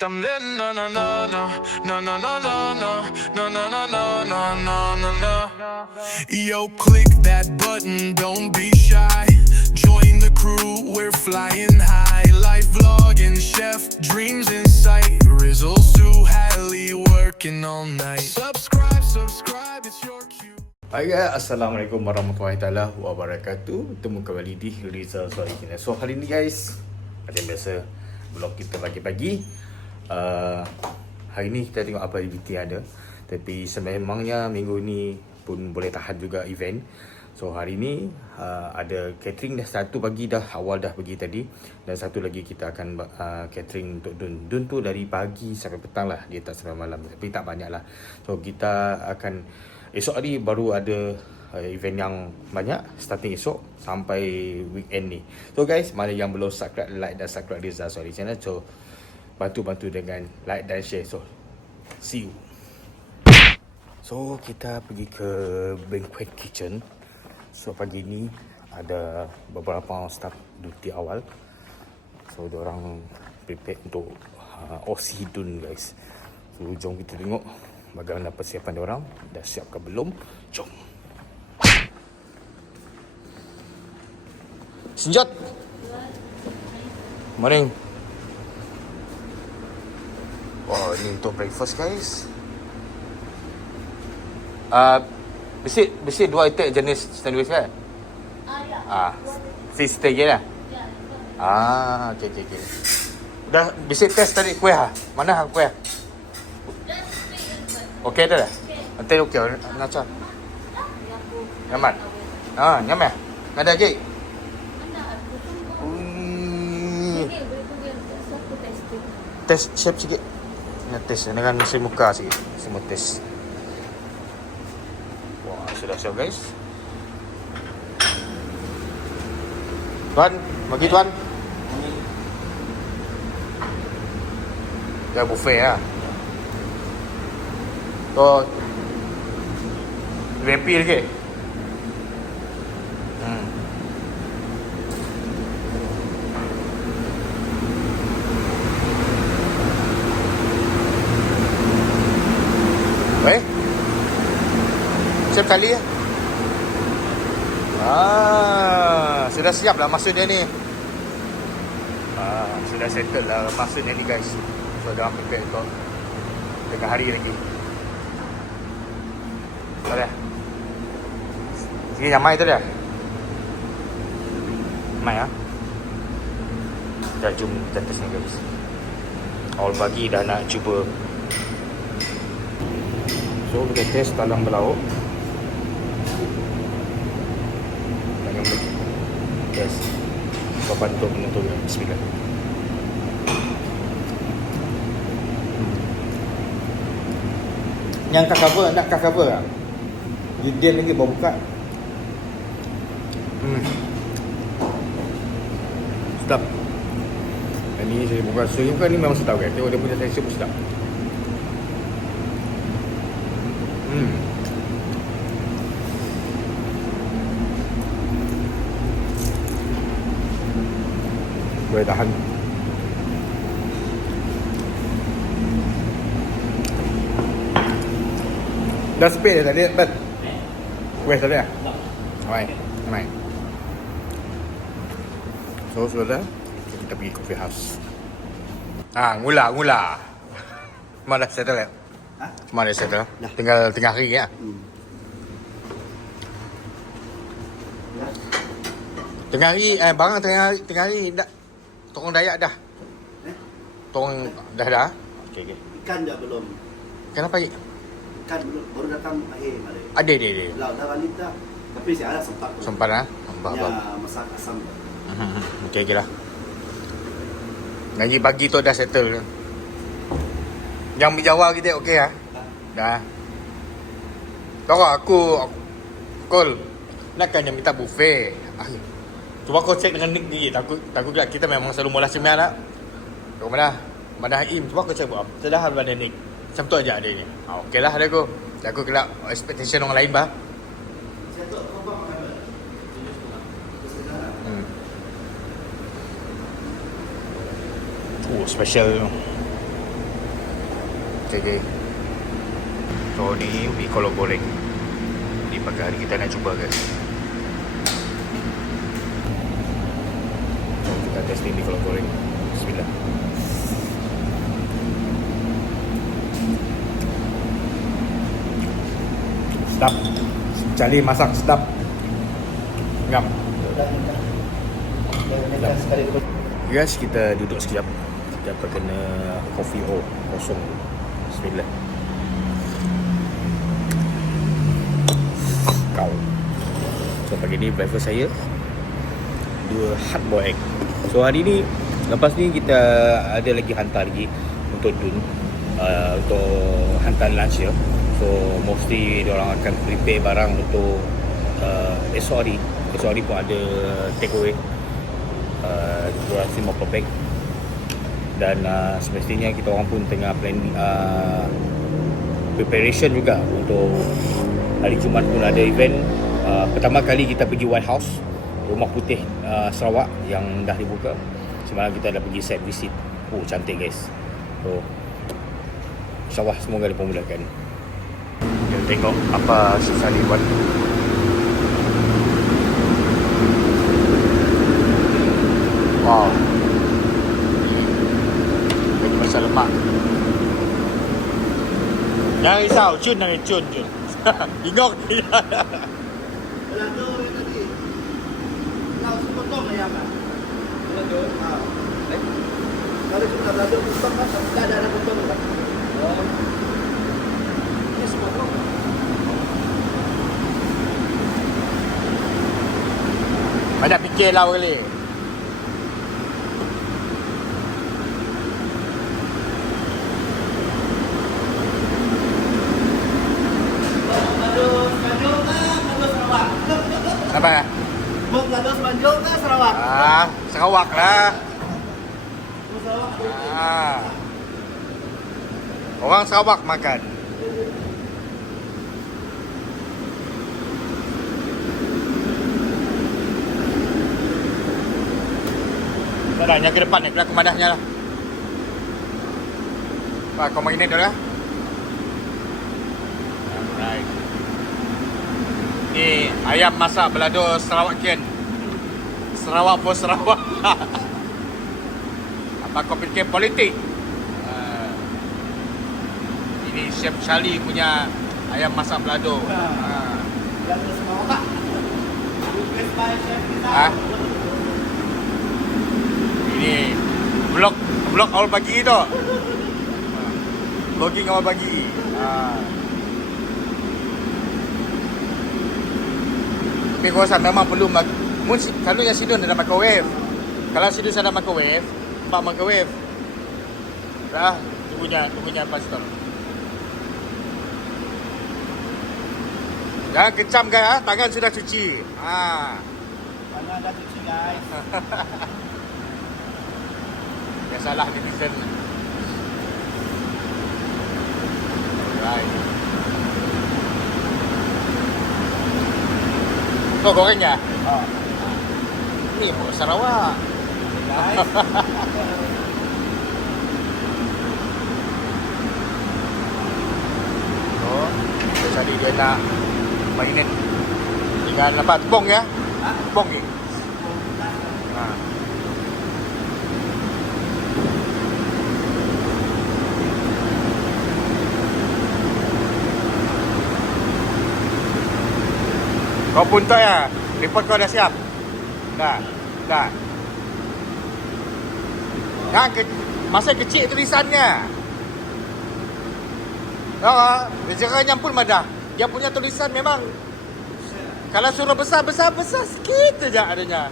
them then na na na na na na na na na na na na na na na na. Yo, click that button, don't be shy. Join the crew, we're flying high. Life vlogging, chef, dreams in sight. Rizzle, Sue, Hallie, working all night. Subscribe, it's your cue. Hai guys, Assalamualaikum warahmatullahi taala wabarakatuh. Bertemu kembali di Rizal Soalan Channel. So hari ni guys, macam biasa vlog kita pagi-pagi. Hari ni kita tengok apa aktiviti ada. Tapi sememangnya minggu ni pun boleh tahan juga event. So hari ni ada catering dah, satu pagi dah, awal dah pergi tadi. Dan satu lagi kita akan catering untuk Dun. Dun tu dari pagi sampai petang lah, dia tak sampai malam. Tapi tak banyak lah. So kita akan, esok hari baru ada event yang banyak, starting esok sampai weekend ni. So guys, mana yang belum subscribe, like dan subscribe Rizal Soalan Channel. So bantu-bantu dengan like dan share. So see you. So kita pergi ke banquet kitchen. So pagi ni ada beberapa staff duty awal. So diorang prepare untuk OC Dun guys. So jom kita tengok bagaimana persiapan diorang. Dah siap ke belum? Jom. Senjat. Morning. Wah, ini untuk breakfast guys. Besi dua item jenis sandwich kan? Ya. Sister je lah. Okay. Dah besi test tadi kuih ha? Mana kuih? Okey dah dah? Nanti okey, nak cak. Nyaman? Nyaman? Ada lagi? Test shape sikit. Nak test dengan mesin muka sikit. Semua test. Wah, sudah siap guys. Tuan, bagi tuan. Ya buffet lah. Tu VIP lagi. Baik. Siap kali ya. Sudah siap lah maksudnya ni. Sudah settle lah maksudnya ni guys. So dah prepare untuk tengah hari lagi. Tak dah. Sini nyamai tu dah. Mai ah. Dah jom kita test ni guys. Awal pagi dah nak cuba. So kita test talam berlauk. Jangan test. Bapak untuk menutup. Bismillah. Yang kak cover, nak kak cover tak? Dia lagi baru buka. Sedap. Dan ni saya buka. So ni memang sedap kan. Tengok dia punya tekstur pun sedap. Boleh tahan. Dah spare tadi, Bet? Weh tadi lah? Mai. So, sudah kita pergi coffee house. Ngula. Mana dah settle kan? Mana dah settle? Tinggal tengah hari ya? Tengah hari, barang tengah hari dah. Tolong Dayak dah. Tolong dah. Okey. Ikan dah belum. Kenapa lagi? Ikan belum, baru datang akhir kemarin. Ada. Laut dah balik dah. Tapi saya ada sempat. Sempat lah. Ya, masak asam. Okey lah. Lagi pagi tu dah settle. Yang berjawab kita okey lah. Dah. Tahu aku call. Nakkan dia minta buffet. Cuba kau cek dengan Nick ni. Takut kita memang selalu mula sembilan lah. Kau mana Haim. Cuba kau cek buat. Sedah hal pada Nick. Macam tu aja ada ni. Okey lah ada aku. Aku kena expectation orang lain bah. Special. Okay. So ni mi kolok goreng. Ni pagi hari kita nak cuba guys. So kita testing mi kolok goreng. Bismillah. Sedap. Cari masak sedap. Ngam. Guys, kita duduk sekejap. Kita kena kopi kosong. Bismillah. Kau. So pagi ni breakfast saya 2 hard boiled egg. So hari ni, lepas ni kita ada lagi hantar lagi untuk Dun, untuk hantar lunch ya. So mostly diorang akan prepare barang untuk esok hari. Esok hari pun ada take away 250 bag. Dan semestinya kita orang pun tengah planning preparation juga untuk hari Jumaat pun ada event. Pertama kali kita pergi White House, Rumah Putih Sarawak yang dah dibuka. Semalam kita dah pergi site visit. Cantik guys. So InsyaAllah semoga dipermudahkan. Kita tengok apa Syed Salih buat. Wow. Bagi masak lemak. Jangan risau, cun nanti cun. Ingok. Belado yang tadi. Langsung potong ayam kan? Belado? Kalau sudah belado, potong kan? Tak ada potong kan? Oh. Ini semua potong. Banyak fikir lah kali. Apa? Mau belado Semenanjung ke Sarawak? Sarawak lah. Sarawak. Orang Sarawak makan. Tak ada, yang ke depan ni, belakang madahnya lah. Kau main ni dah lah. Alright. Ni ayam masak belado Sarawakian. Sarawak pun Sarawak. Apa kau fikir politik? Ini Chef Charlie punya ayam masak belado. Belado Sarawak. Bukan by chef kita. Ini vlog awal pagi tu. Vlogging awal pagi. Tapi kau rasa memang perlu kalau yang Sidon ada microwave. Kalau Sidon ada microwave, pak microwave. Dah, tunggunya pastor. Jangan kecam kan, tangan sudah cuci. Tangan dah cuci guys. Biasalah netizen. Alright. Kau gorengnya? Ni pun Sarawak. Guys. Jadi dia nak mainin. Tinggal lepas tepung ya? Tepung ni. Kau pun tak ya? Report kau dah siap? Dah. Masa kecil tulisannya. Vegetarian pun madah. Dia punya tulisan memang kalau suruh besar sikit saja adanya.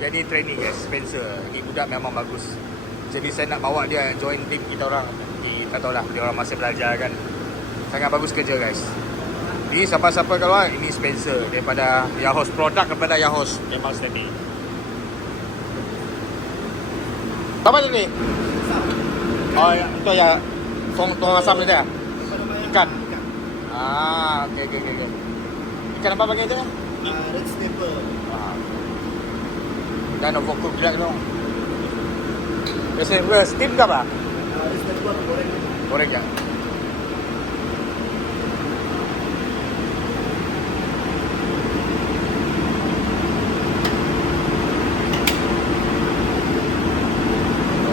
Jadi training guys, Spencer. Ini budak memang bagus. Jadi saya nak bawa dia join team kita orang. Tak tahulah, dia orang masih belajar kan. Sangat bagus kerja guys. Ni siapa-siapa kalau ini Spencer daripada Yahos, produk daripada Yahos memang steady. Apa tu ni? Oh ya, itu ya tong asam ni dia. Ikan. Okey. Ikan apa panggil dia? Red snapper. Dan overcook juga tu. Biasa steam ke apa? Red snapper goreng goreng ya.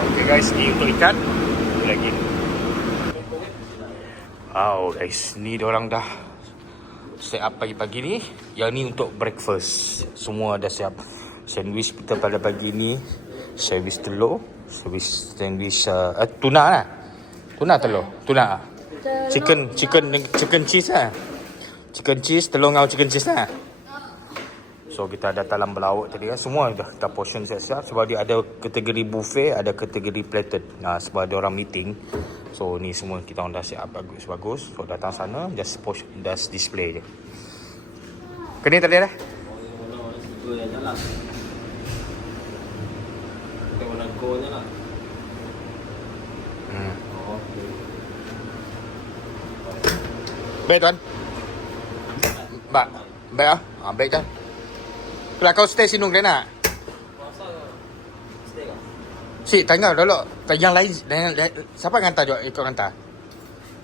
Oke guys, ini untuk ikan. Ini lagi. Oh guys, ni diorang dah set up pagi-pagi ni. Yang ni untuk breakfast. Semua dah siap. Sandwich kita pada pagi ni, sandwich telur, sandwich tuna lah. Tuna telur, tuna. Chicken cheese lah. Chicken cheese, telur ngau chicken cheese lah. So kita ada talam berlauk tadi kan. Semua dah portion siap-siap. Sebab dia ada kategori buffet, ada kategori plated. Sebab ada orang meeting. So ni semua kita orang dah siap bagus-bagus. So datang sana, just display je. Kena tadi dah? Warna gold je lah. Baik tuan. Baik ah. Baik kan. Kalau kau stay sini ke nak? Stay kah? Si, tanya dulu. Yang lain, siapa yang hantar juga? Ikut hantar.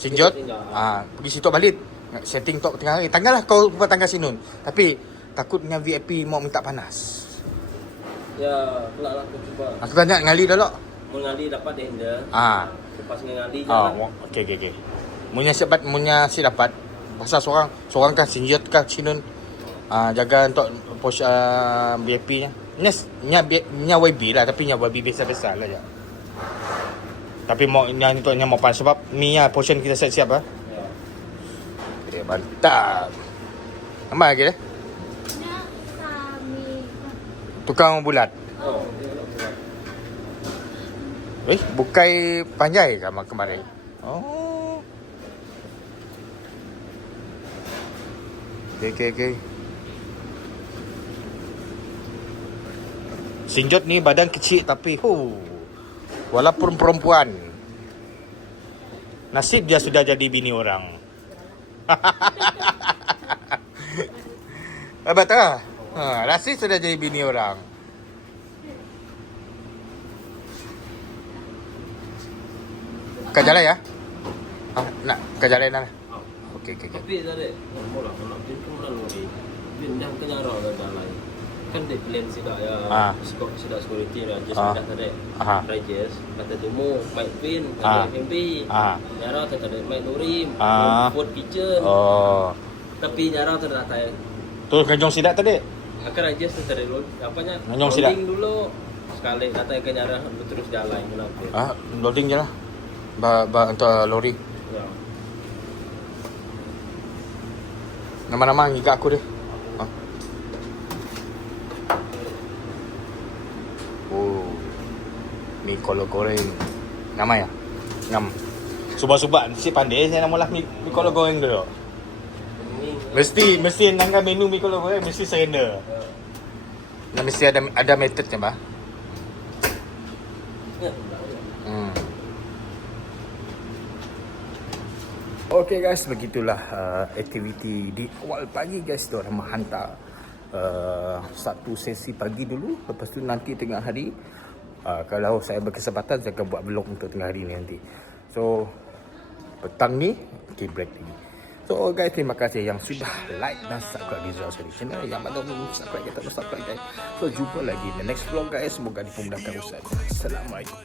Sinjot? Pergi situ balik. Setting tok tengah hari. Tanggal lah kau buat tanggal sinun. Tapi, takut dengan VIP mau minta panas. Ya, kelak lah aku cuba. Aku tanya ngali dulu. Mengali dapat dia Indah. Lepas ngali je Ah, lah. okey. Munya si dapat. Pasal seorang kah Sinjot kah sinun. Jaga untuk pos VIP nya. Nya YB lah, tapi nya YB biasa-biasa lah je. Tapi mau untuk nya mau pan sebab mi nya portion kita siap ah. Ya. Okay, mantap. Nama lagi dah? Tukang bulat. Oh, Bukai panjai sama kemarin. Oh. Okay. Sinjot ni badan kecil tapi walaupun perempuan, nasib dia sudah jadi bini orang. Betul? Nasib sudah jadi bini orang. Kau jalan ya? Nak kau jalan lah. Okey. tapi tadi, mula nak pintu melalui. Pindah ke nyarau ke jalan. Kan dia plan sidak ya. Sidak security lah. Just pindah tadi. Rajes. Kata temu, Mike Pin, kata MP. Nyarau tadi Mike Nurim. Food kitchen. Oh. Tapi nyarau tadi datang. Tu kanjong sidak tadi. Akan Rajes tu tadi apanya? Nganyong sidak. Loading dulu. Sekali datang ke nyarau terus jalan kenapa? Loading je lah. Untuk lori. Ya. Nama-nama ngigak aku deh. Mi kolo goreng. Nama ya? Subak-subak. Si pandai saya nama lah mi kolo goreng dulu. Mesti nangga menu mi kolo goreng mesti surrender. Dan mesti ada metodnya, bah. Okay guys, begitulah aktiviti di awal pagi guys. Diorang menghantar satu sesi pagi dulu. Lepas tu nanti tengah hari, kalau saya berkesempatan, saya akan buat vlog untuk tengah hari ni nanti. So, petang ni, okay, break lagi. So guys, terima kasih yang sudah like dan subscribe Rizal Seri channel. Yang belum subscribe, kita subscribe guys. So, jumpa lagi in the next vlog guys. Semoga dipermudahkan usaha. Assalamualaikum.